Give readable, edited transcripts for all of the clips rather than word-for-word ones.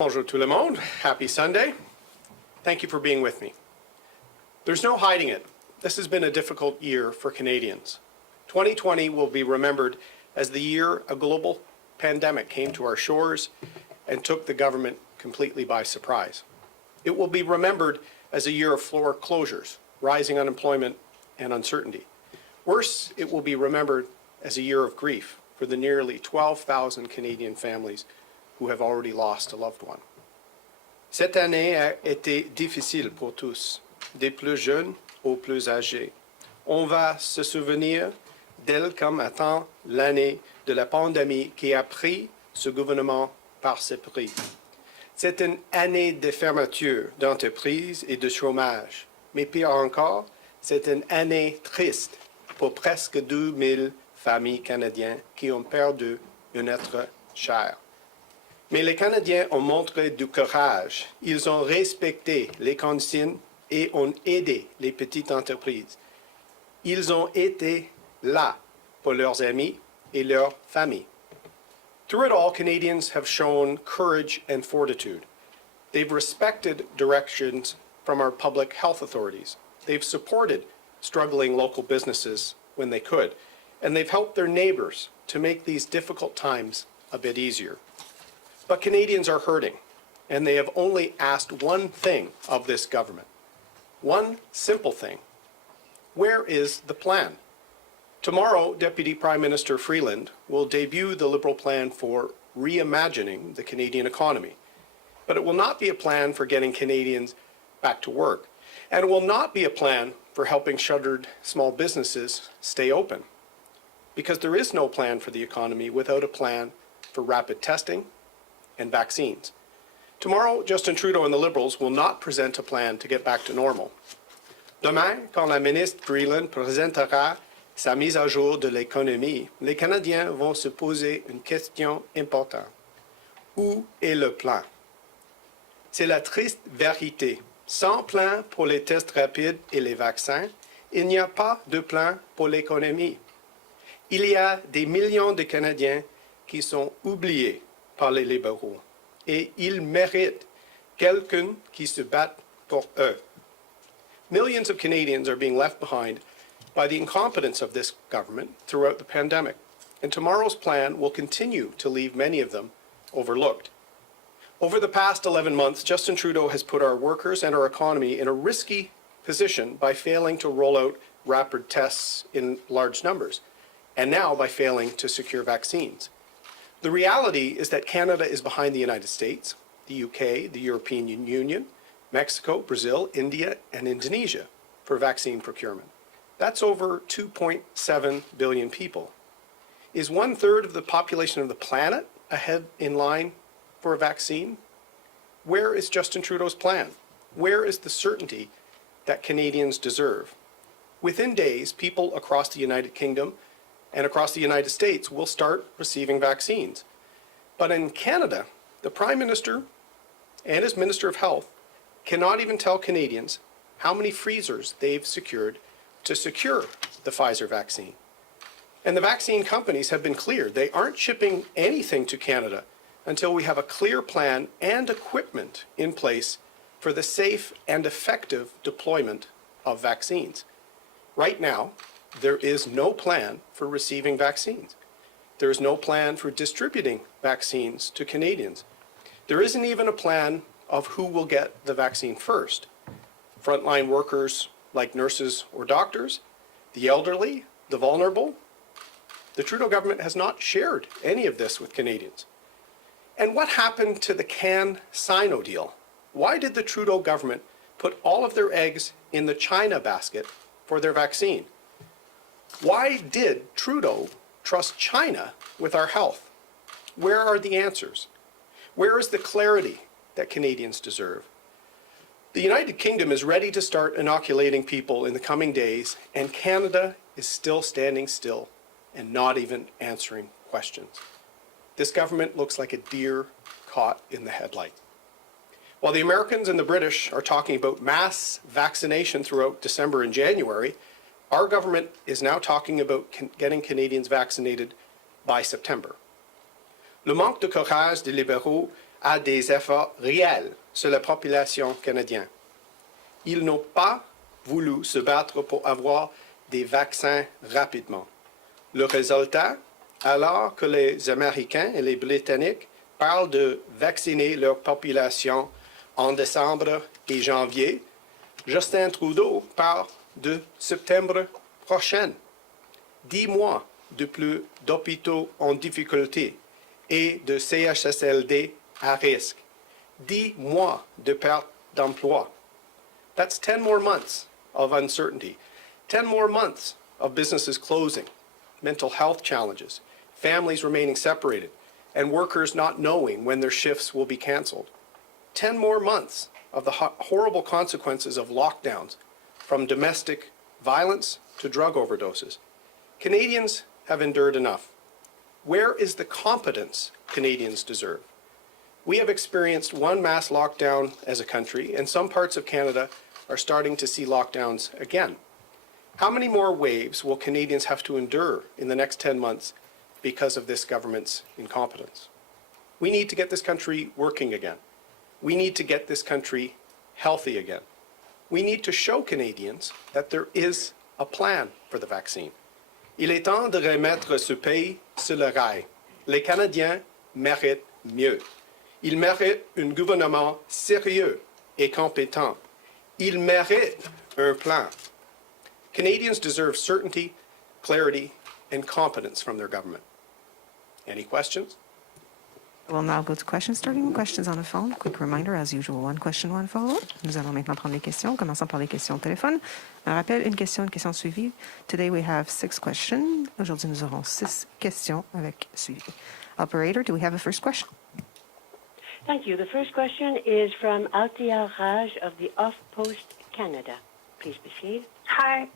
Bonjour tout le monde. Happy Sunday. Thank you for being with me. There's no hiding it. This has been a difficult year for Canadians. 2020 will be remembered as the year a global pandemic came to our shores and took the government completely by surprise. It will be remembered as a year of floor closures, rising unemployment, and uncertainty. Worse, it will be remembered as a year of grief for the nearly 12,000 Canadian families who have already lost a loved one. Cette année a été difficile pour tous, des plus jeunes aux plus âgés. On va se souvenir d'elle comme étant l'année de la pandémie qui a pris ce gouvernement par surprise. C'est une année de fermeture d'entreprises et de chômage. Mais pire encore, c'est une année triste pour presque 2000 familles canadiennes qui ont perdu un être cher. Mais les Canadiens ont montré du courage. Ils ont respecté les consignes et ont aidé les petites entreprises. Ils ont été là pour leurs amis et leurs familles. Through it all, Canadians have shown courage and fortitude. They've respected directions from our public health authorities. They've supported struggling local businesses when they could. And they've helped their neighbors to make these difficult times a bit easier. But Canadians are hurting, and they have only asked one thing of this government. One simple thing. Where is the plan? Tomorrow, Deputy Prime Minister Freeland will debut the Liberal plan for reimagining the Canadian economy. But it will not be a plan for getting Canadians back to work, and it will not be a plan for helping shuttered small businesses stay open. Because there is no plan for the economy without a plan for rapid testing and vaccines. Tomorrow, Justin Trudeau and the Liberals will not present a plan to get back to normal. Demain, quand la ministre Freeland présentera sa mise à jour de l'économie, les Canadiens vont se poser une question importante. Où est le plan? C'est la triste vérité. Sans plan pour les tests rapides et les vaccins, il n'y a pas de plan pour l'économie. Il y a des millions de Canadiens qui sont oubliés par les libéraux, et ils méritent quelqu'un qui se batte pour eux. Millions of Canadians are being left behind by the incompetence of this government throughout the pandemic, and tomorrow's plan will continue to leave many of them overlooked. Over the past 11 months, Justin Trudeau has put our workers and our economy in a risky position by failing to roll out rapid tests in large numbers, and now by failing to secure vaccines. The reality is that Canada is behind the United States, the UK, the European Union, Mexico, Brazil, India, and Indonesia for vaccine procurement. That's over 2.7 billion people. Is 1/3 of the population of the planet ahead in line for a vaccine? Where is Justin Trudeau's plan? Where is the certainty that Canadians deserve? Within days, people across the United Kingdom and across the United States will start receiving vaccines. But in Canada, the Prime Minister and his Minister of Health cannot even tell Canadians how many freezers they've secured to secure the Pfizer vaccine. And the vaccine companies have been clear. They aren't shipping anything to Canada until we have a clear plan and equipment in place for the safe and effective deployment of vaccines. Right now, there is no plan for receiving vaccines. There is no plan for distributing vaccines to Canadians. There isn't even a plan of who will get the vaccine first. Frontline workers like nurses or doctors, the elderly, the vulnerable. The Trudeau government has not shared any of this with Canadians. And what happened to the CanSino deal? Why did the Trudeau government put all of their eggs in the China basket for their vaccine? Why did Trudeau trust China with our health? Where are the answers? Where is the clarity that Canadians deserve? The United Kingdom is ready to start inoculating people in the coming days, and Canada is still standing still and not even answering questions. This government looks like a deer caught in the headlight. While the Americans and the British are talking about mass vaccination throughout December and January, our government is now talking about getting Canadians vaccinated by September. Le manque de courage des libéraux à des efforts réels sur la population canadienne. Ils n'ont pas voulu se battre pour avoir des vaccins rapidement. Le résultat, alors que les Américains et les Britanniques parlent de vacciner leur population en décembre et janvier, Justin Trudeau parle de septembre prochain. 10 mois de plus d'hôpitaux en difficulté et de CHSLD à risque. 10 mois de perte d'emploi. That's 10 more months of uncertainty. 10 more months of businesses closing, mental health challenges, families remaining separated, and workers not knowing when their shifts will be canceled. 10 more months of the horrible consequences of lockdowns, from domestic violence to drug overdoses. Canadians have endured enough. Where is the competence Canadians deserve? We have experienced one mass lockdown as a country, and some parts of Canada are starting to see lockdowns again. How many more waves will Canadians have to endure in the next 10 months because of this government's incompetence? We need to get this country working again. We need to get this country healthy again. We need to show Canadians that there is a plan for the vaccine. Il est temps de remettre ce pays sur le rail. Les Canadiens méritent mieux. Ils méritent un gouvernement sérieux et compétent. Ils méritent un plan. Canadians deserve certainty, clarity, and competence from their government. Any questions? We'll now go to questions, starting with questions on the phone. Quick reminder, as usual, one question, one follow-up. Nous allons maintenant prendre les questions, commençons par les questions au téléphone. Un rappel, une question suivie. Today we have 6 questions. Aujourd'hui, nous aurons 6 questions avec suivi. Operator, do we have a first question? Thank you. The first question is from Althea Raj of the Off-Post Canada. Please proceed. Hi.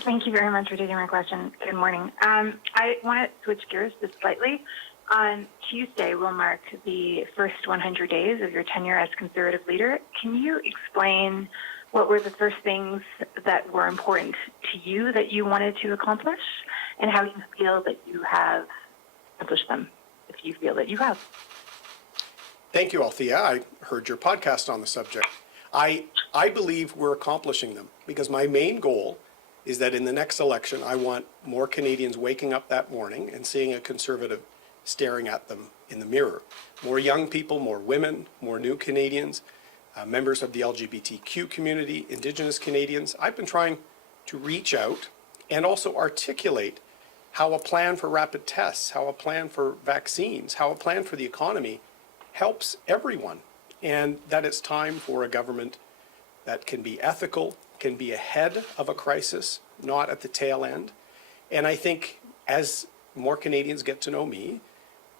Thank you very much for taking my question. Good morning. I want to switch gears just slightly. On Tuesday will mark the first 100 days of your tenure as Conservative leader. Can you explain what were the first things that were important to you that you wanted to accomplish, and how you feel that you have accomplished them, if you feel that you have? Thank you, Althea. I heard your podcast on the subject. I believe we're accomplishing them because my main goal is that in the next election, I want more Canadians waking up that morning and seeing a Conservative staring at them in the mirror. More young people, more women, more new Canadians, members of the LGBTQ community, Indigenous Canadians. I've been trying to reach out and also articulate how a plan for rapid tests, how a plan for vaccines, how a plan for the economy helps everyone, and that it's time for a government that can be ethical, can be ahead of a crisis, not at the tail end. And I think as more Canadians get to know me,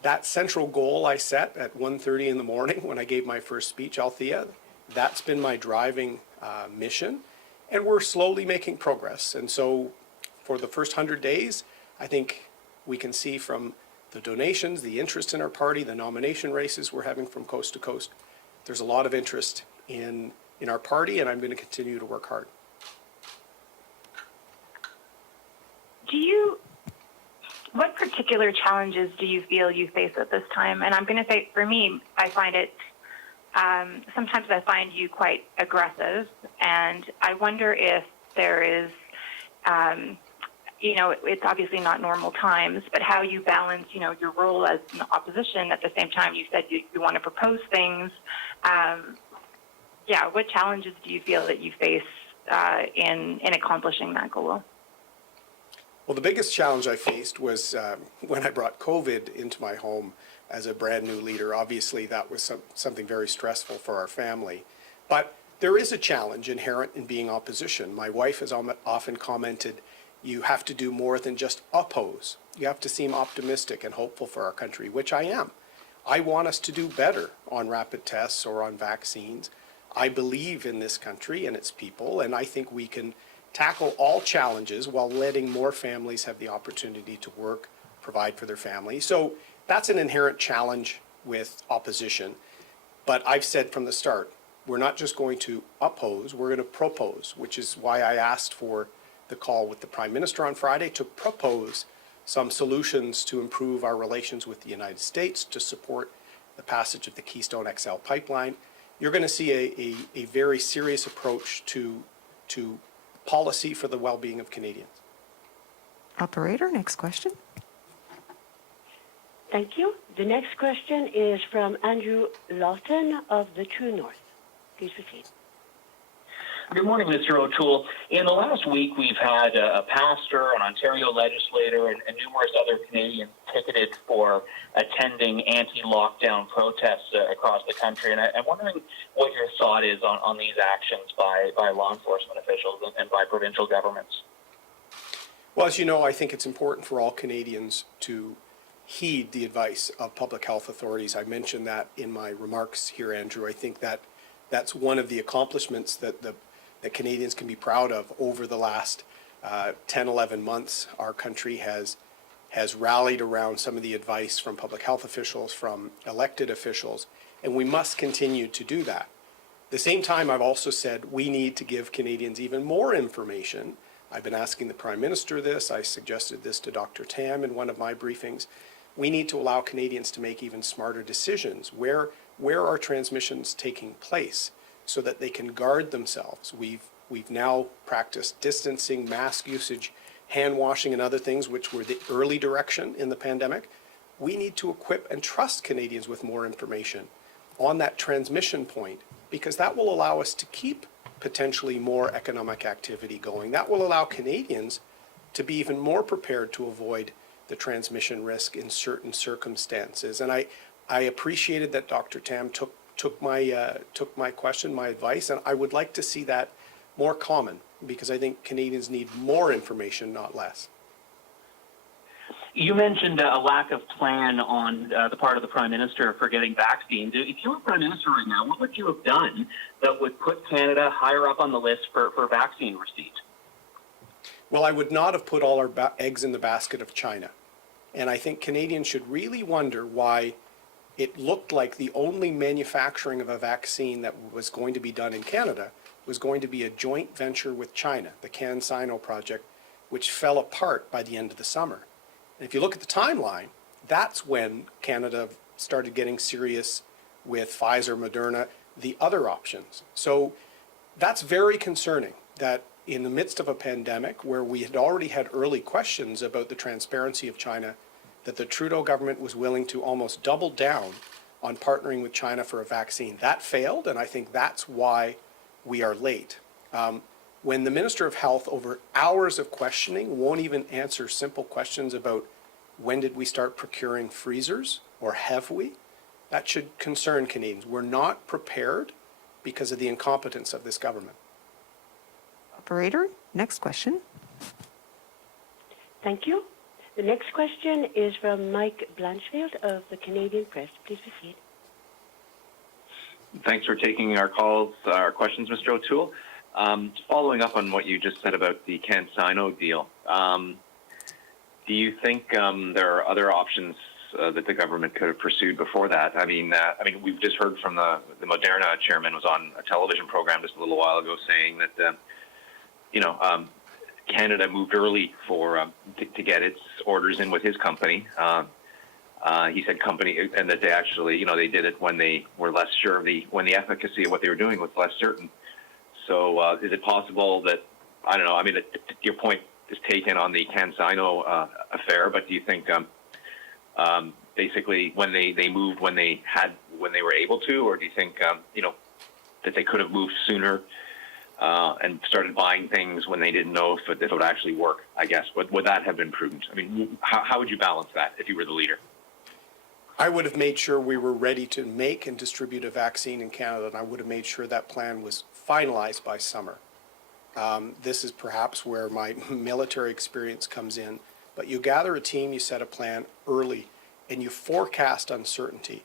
that central goal I set at 1:30 in the morning when I gave my first speech, Althea, that's been my driving mission, and we're slowly making progress. And so for the first 100 days, I think we can see from the donations, the interest in our party, the nomination races we're having from coast to coast, there's a lot of interest in our party, and I'm going to continue to work hard. What particular challenges do you feel you face at this time? And I'm going to say, for me, I find it, sometimes I find you quite aggressive, and I wonder if there is, it's obviously not normal times, but how you balance, your role as an opposition. At the same time, you said you want to propose things. What challenges do you feel that you face in accomplishing that goal? Well, the biggest challenge I faced was when I brought COVID into my home as a brand new leader. Obviously, that was something very stressful for our family. But there is a challenge inherent in being opposition. My wife has often commented, you have to do more than just oppose. You have to seem optimistic and hopeful for our country, which I am. I want us to do better on rapid tests or on vaccines. I believe in this country and its people, and I think we can tackle all challenges while letting more families have the opportunity to work, provide for their families. So that's an inherent challenge with opposition. But I've said from the start, we're not just going to oppose, we're going to propose, which is why I asked for the call with the Prime Minister on Friday to propose some solutions to improve our relations with the United States, to support the passage of the Keystone XL pipeline. You're going to see a very serious approach to policy for the well-being of Canadians. Operator, next question. Thank you. The next question is from Andrew Lawton of the True North. Please proceed. Good morning, Mr. O'Toole. In the last week, we've had a pastor, an Ontario legislator, and numerous other Canadians ticketed for attending anti-lockdown protests across the country. And I'm wondering what your thought is on these actions by law enforcement officials and by provincial governments. Well, as you know, I think it's important for all Canadians to heed the advice of public health authorities. I mentioned that in my remarks here, Andrew. I think that that's one of the accomplishments that Canadians can be proud of over the last 10, 11 months. Our country has rallied around some of the advice from public health officials, from elected officials, and we must continue to do that. At the same time, I've also said we need to give Canadians even more information. I've been asking the Prime Minister this. I suggested this to Dr. Tam in one of my briefings. We need to allow Canadians to make even smarter decisions. Where are transmissions taking place so that they can guard themselves? We've now practiced distancing, mask usage, hand washing, and other things, which were the early direction in the pandemic. We need to equip and trust Canadians with more information on that transmission point, because that will allow us to keep potentially more economic activity going. That will allow Canadians to be even more prepared to avoid the transmission risk in certain circumstances. And I appreciated that Dr. Tam took my question, my advice, and I would like to see that more common, because I think Canadians need more information, not less. You mentioned a lack of plan on the part of the Prime Minister for getting vaccines. If you were Prime Minister right now, what would you have done that would put Canada higher up on the list for vaccine receipt? Well, I would not have put all our eggs in the basket of China. And I think Canadians should really wonder why it looked like the only manufacturing of a vaccine that was going to be done in Canada was going to be a joint venture with China, the CanSino project, which fell apart by the end of the summer. And if you look at the timeline, that's when Canada started getting serious with Pfizer, Moderna, the other options. So that's very concerning that in the midst of a pandemic where we had already had early questions about the transparency of China, that the Trudeau government was willing to almost double down on partnering with China for a vaccine. That failed, and I think that's why we are late. When the Minister of Health, over hours of questioning, won't even answer simple questions about when did we start procuring freezers, or have we, that should concern Canadians. We're not prepared because of the incompetence of this government. Operator, next question. Thank you. The next question is from Mike Blanchfield of the Canadian Press. Please proceed. Thanks for taking our questions, Mr. O'Toole. Following up on what you just said about the CanSino deal, do you think there are other options that the government could have pursued before that? I mean, we've just heard from the Moderna chairman was on a television program just a little while ago saying that, Canada moved early to get its orders in with his company. He said company, and that they actually, they did it when they were less sure when the efficacy of what they were doing was less certain. So is it possible that, I don't know, your point is taken on the CanSino affair, but do you think basically when they moved when they were able to, or do you think that they could have moved sooner and started buying things when they didn't know if it would actually work? I guess would that have been prudent? I mean, how would you balance that if you were the leader? I would have made sure we were ready to make and distribute a vaccine in Canada, and I would have made sure that plan was finalized by summer. This is perhaps where my military experience comes in, but you gather a team, you set a plan early, and you forecast uncertainty.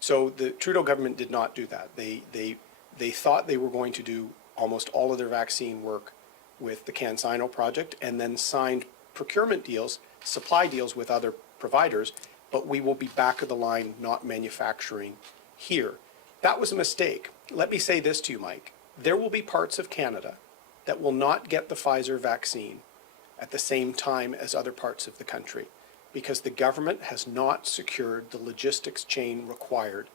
So the Trudeau government did not do that. They thought they were going to do almost all of their vaccine work with the CanSino project and then signed procurement deals, supply deals with other providers, but we will be back of the line not manufacturing here. That was a mistake. Let me say this to you, Mike. There will be parts of Canada that will not get the Pfizer vaccine at the same time as other parts of the country. because the government has not secured the logistics chain required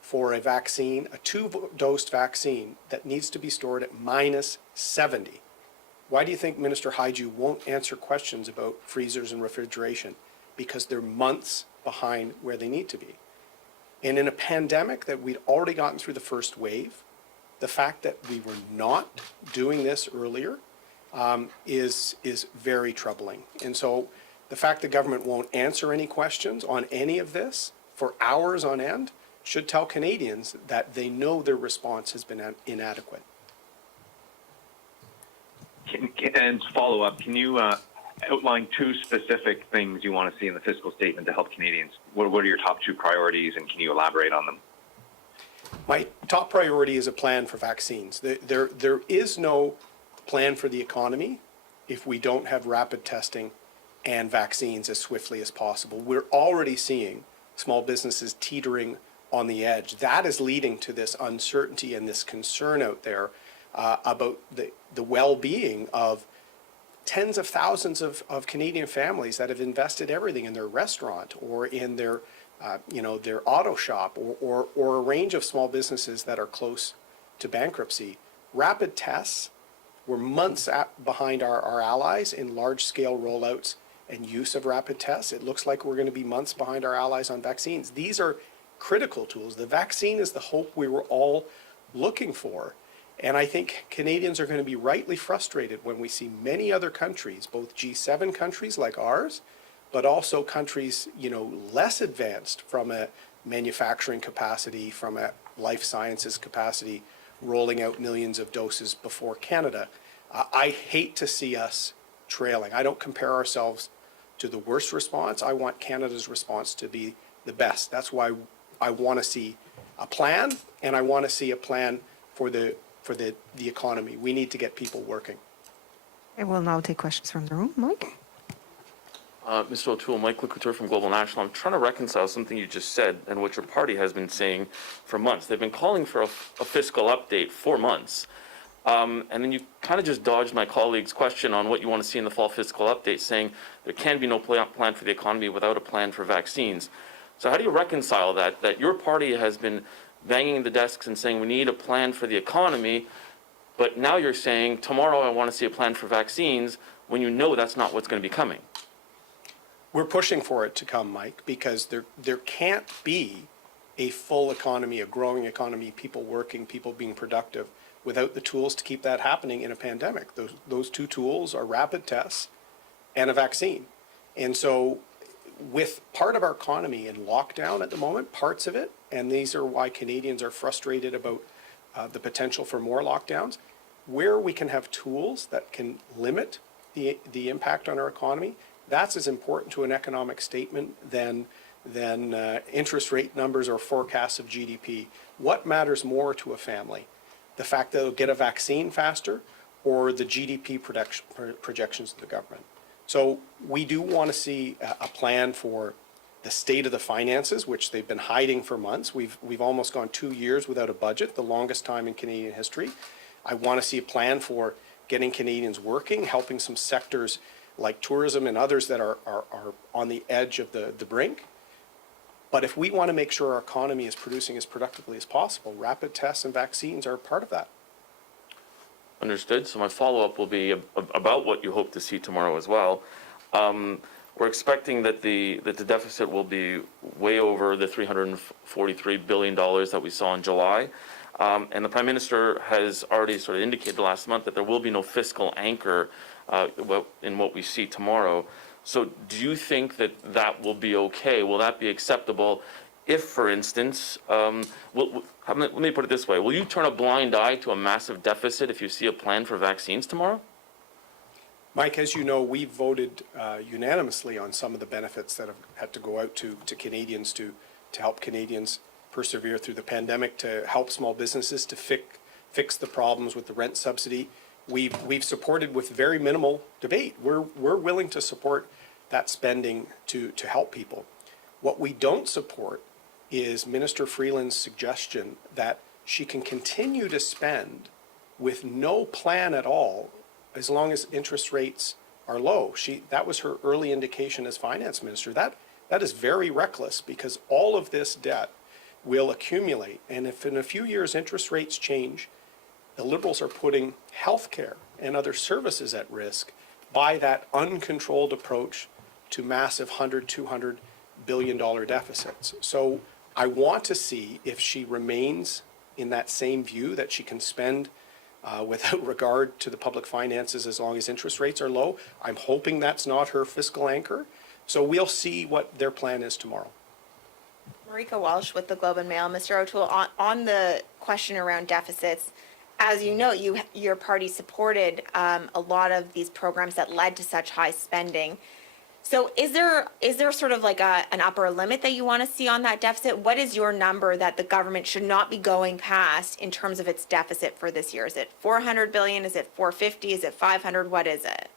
for a vaccine, a two-dose vaccine that needs to be stored at -70. Why do you think Minister Haiju won't answer questions about freezers and refrigeration? Because they're months behind where they need to be. And in a pandemic that we'd already gotten through the first wave, the fact that we were not doing this earlier is very troubling. And so the fact the government won't answer any questions on any of this for hours on end should tell Canadians that they know their response has been inadequate. And follow up, can you outline two specific things you want to see in the fiscal statement to help Canadians? What are your top two priorities, and can you elaborate on them? My top priority is a plan for vaccines. There is no plan for the economy if we don't have rapid testing and vaccines as swiftly as possible. We're already seeing small businesses teetering on the edge. That is leading to this uncertainty and this concern out there about the well-being of tens of thousands of Canadian families that have invested everything in their restaurant or in their their auto shop or a range of small businesses that are close to bankruptcy. Rapid tests, we're months behind our allies in large-scale rollouts and use of rapid tests. It looks like we're going to be months behind our allies on vaccines. These are critical tools. The vaccine is the hope we were all looking for. And I think Canadians are going to be rightly frustrated when we see many other countries, both G7 countries like ours, but also countries, less advanced from a manufacturing capacity, from a life sciences capacity, rolling out millions of doses before Canada. I hate to see us trailing. I don't compare ourselves to the worst response. I want Canada's response to be the best. That's why I want to see a plan, and I want to see a plan for the economy. We need to get people working. I will now take questions from the room. Mike? Mr. O'Toole, Mike Couture from Global National. I'm trying to reconcile something you just said and what your party has been saying for months. They've been calling for a fiscal update for months. And then you kind of just dodged my colleague's question on what you want to see in the fall fiscal update, saying there can be no plan for the economy without a plan for vaccines. So how do you reconcile that your party has been banging the desks and saying we need a plan for the economy, but now you're saying tomorrow I want to see a plan for vaccines when you know that's not what's going to be coming? We're pushing for it to come, Mike, because there can't be a full economy, a growing economy, people working, people being productive, without the tools to keep that happening in a pandemic. Those two tools are rapid tests and a vaccine. And so with part of our economy in lockdown at the moment, parts of it, and these are why Canadians are frustrated about the potential for more lockdowns, where we can have tools that can limit the impact on our economy, that's as important to an economic statement than interest rate numbers or forecasts of GDP. What matters more to a family? The fact that they'll get a vaccine faster or the GDP projections of the government? So we do want to see a plan for the state of the finances, which they've been hiding for months. We've almost gone 2 years without a budget, the longest time in Canadian history. I want to see a plan for getting Canadians working, helping some sectors like tourism and others that are on the edge of the brink. But if we want to make sure our economy is producing as productively as possible, rapid tests and vaccines are part of that. Understood. So my follow-up will be about what you hope to see tomorrow as well. We're expecting that the deficit will be way over the $343 billion that we saw in July. And the Prime Minister has already sort of indicated last month that there will be no fiscal anchor in what we see tomorrow. So do you think that will be okay? Will that be acceptable if, for instance, let me put it this way, will you turn a blind eye to a massive deficit if you see a plan for vaccines tomorrow? Mike, as you know, we voted unanimously on some of the benefits that have had to go out to Canadians to help Canadians persevere through the pandemic, to help small businesses to fix the problems with the rent subsidy. We've supported with very minimal debate. We're willing to support that spending to help people. What we don't support is Minister Freeland's suggestion that she can continue to spend with no plan at all as long as interest rates are low. That was her early indication as finance minister. That is very reckless because all of this debt will accumulate. And if in a few years interest rates change, the Liberals are putting healthcare and other services at risk by that uncontrolled approach to massive $100, $200 billion deficits. So I want to see if she remains in that same view that she can spend without regard to the public finances as long as interest rates are low. I'm hoping that's not her fiscal anchor. So we'll see what their plan is tomorrow. Marika Walsh with the Globe and Mail. Mr. O'Toole, on the question around deficits, as you know, your party supported a lot of these programs that led to such high spending. So is there sort of like an upper limit that you want to see on that deficit? What is your number that the government should not be going past in terms of its deficit for this year? Is it 400 billion? Is it 450? Is it 500? What is it?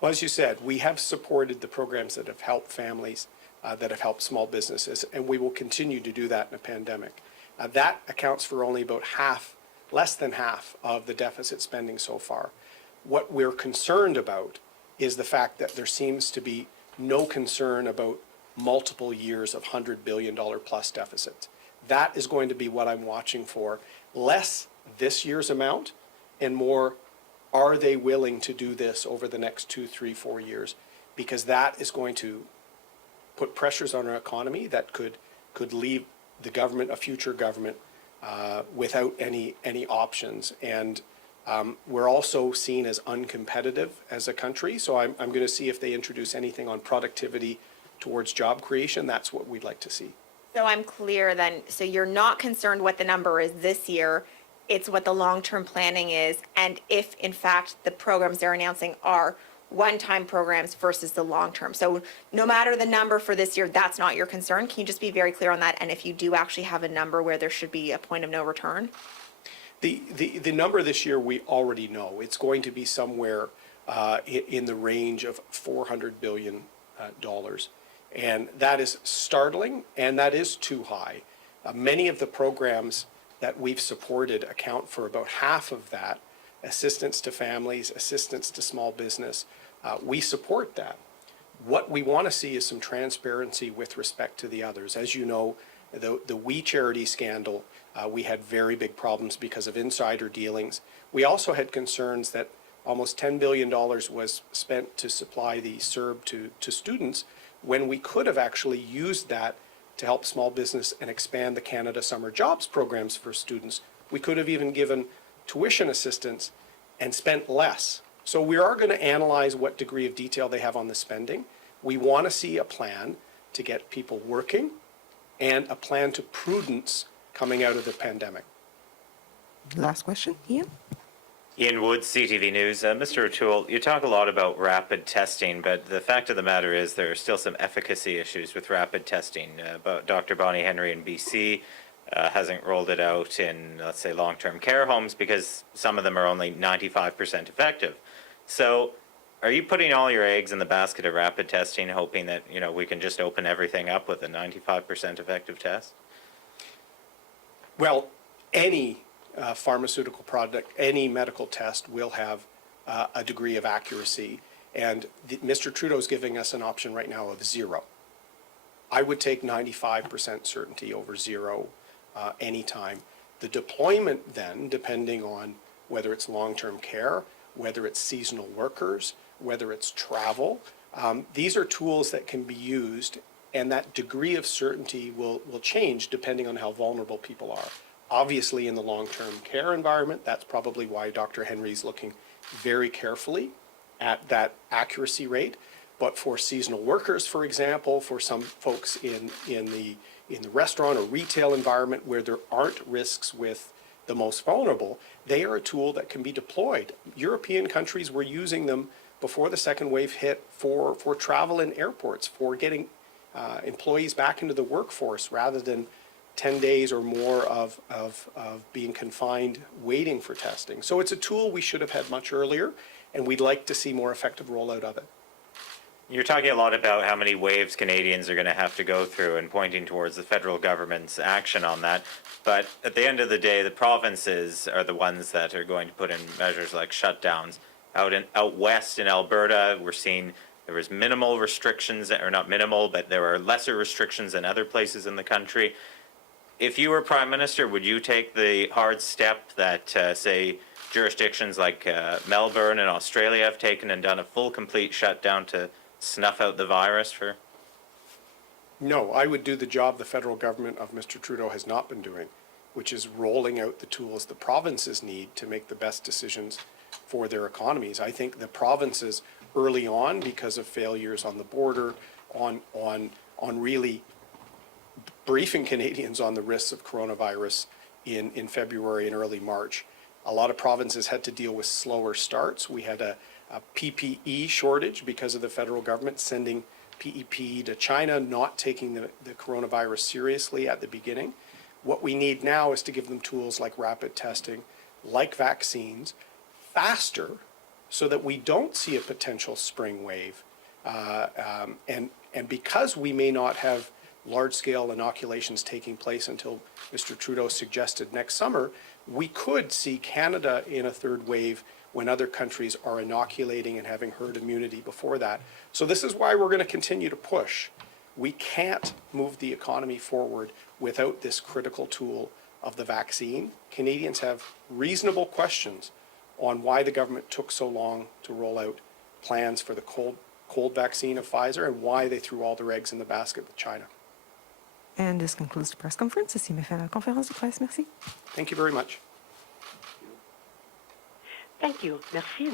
Well, as you said, we have supported the programs that have helped families, that have helped small businesses, and we will continue to do that in a pandemic. That accounts for only about less than half of the deficit spending so far. What we're concerned about is the fact that there seems to be no concern about multiple years of $100 billion plus deficits. That is going to be what I'm watching for. Less this year's amount and more, are they willing to do this over the next 2, 3, 4 years? Because that is going to put pressures on our economy that could leave the government, a future government, without any options. And we're also seen as uncompetitive as a country. So I'm going to see if they introduce anything on productivity towards job creation. That's what we'd like to see. So I'm clear then, so you're not concerned what the number is this year, it's what the long-term planning is, and if in fact the programs they're announcing are one-time programs versus the long-term. So no matter the number for this year, that's not your concern. Can you just be very clear on that? And if you do actually have a number where there should be a point of no return? The number this year we already know. It's going to be somewhere in the range of $400 billion. And that is startling, and that is too high. Many of the programs that we've supported account for about half of that. Assistance to families, assistance to small business. We support that. What we want to see is some transparency with respect to the others. As you know, the We Charity scandal, we had very big problems because of insider dealings. We also had concerns that almost $10 billion was spent to supply the CERB to students when we could have actually used that to help small business and expand the Canada Summer Jobs programs for students. We could have even given tuition assistance and spent less. So we are going to analyze what degree of detail they have on the spending. We want to see a plan to get people working and a plan to prudence coming out of the pandemic. Last question, Ian? Ian Woods, CTV News. Mr. O'Toole, you talk a lot about rapid testing, but the fact of the matter is there are still some efficacy issues with rapid testing. Dr. Bonnie Henry in BC hasn't rolled it out in, let's say, long-term care homes because some of them are only 95% effective. So are you putting all your eggs in the basket of rapid testing, hoping that, we can just open everything up with a 95% effective test? Well, any pharmaceutical product, any medical test will have a degree of accuracy. And Mr. Trudeau's giving us an option right now of 0. I would take 95% certainty over 0 anytime. The deployment then, depending on whether it's long-term care, whether it's seasonal workers, whether it's travel, these are tools that can be used, and that degree of certainty will change depending on how vulnerable people are. Obviously, in the long-term care environment, that's probably why Dr. Henry's looking very carefully at that accuracy rate. But for seasonal workers, for example, for some folks in the restaurant or retail environment where there aren't risks with the most vulnerable, they are a tool that can be deployed. European countries were using them before the second wave hit for travel in airports, for getting employees back into the workforce rather than 10 days or more of being confined waiting for testing. So it's a tool we should have had much earlier, and we'd like to see more effective rollout of it. You're talking a lot about how many waves Canadians are going to have to go through and pointing towards the federal government's action on that. But at the end of the day, the provinces are the ones that are going to put in measures like shutdowns. out west in Alberta, we're seeing there was minimal restrictions, or not minimal, but there were lesser restrictions than other places in the country. If you were Prime Minister, would you take the hard step that, say, jurisdictions like Melbourne and Australia have taken and done a full, complete shutdown to snuff out the virus for? No, I would do the job the federal government of Mr. Trudeau has not been doing, which is rolling out the tools the provinces need to make the best decisions for their economies. I think the provinces early on, because of failures on the border, on really briefing Canadians on the risks of coronavirus in February and early March, a lot of provinces had to deal with slower starts. We had a PPE shortage because of the federal government sending PEP to China, not taking the coronavirus seriously at the beginning. What we need now is to give them tools like rapid testing, like vaccines, faster, so that we don't see a potential spring wave. And because we may not have large-scale inoculations taking place until Mr. Trudeau suggested next summer, we could see Canada in a third wave when other countries are inoculating and having herd immunity before that. So this is why we're going to continue to push. We can't move the economy forward without this critical tool of the vaccine. Canadians have reasonable questions on why the government took so long to roll out plans for the cold vaccine of Pfizer and why they threw all their eggs in the basket with China. And this concludes the press conference. Ceci met fin à la conférence de presse. Merci. Thank you very much. Thank you. Merci.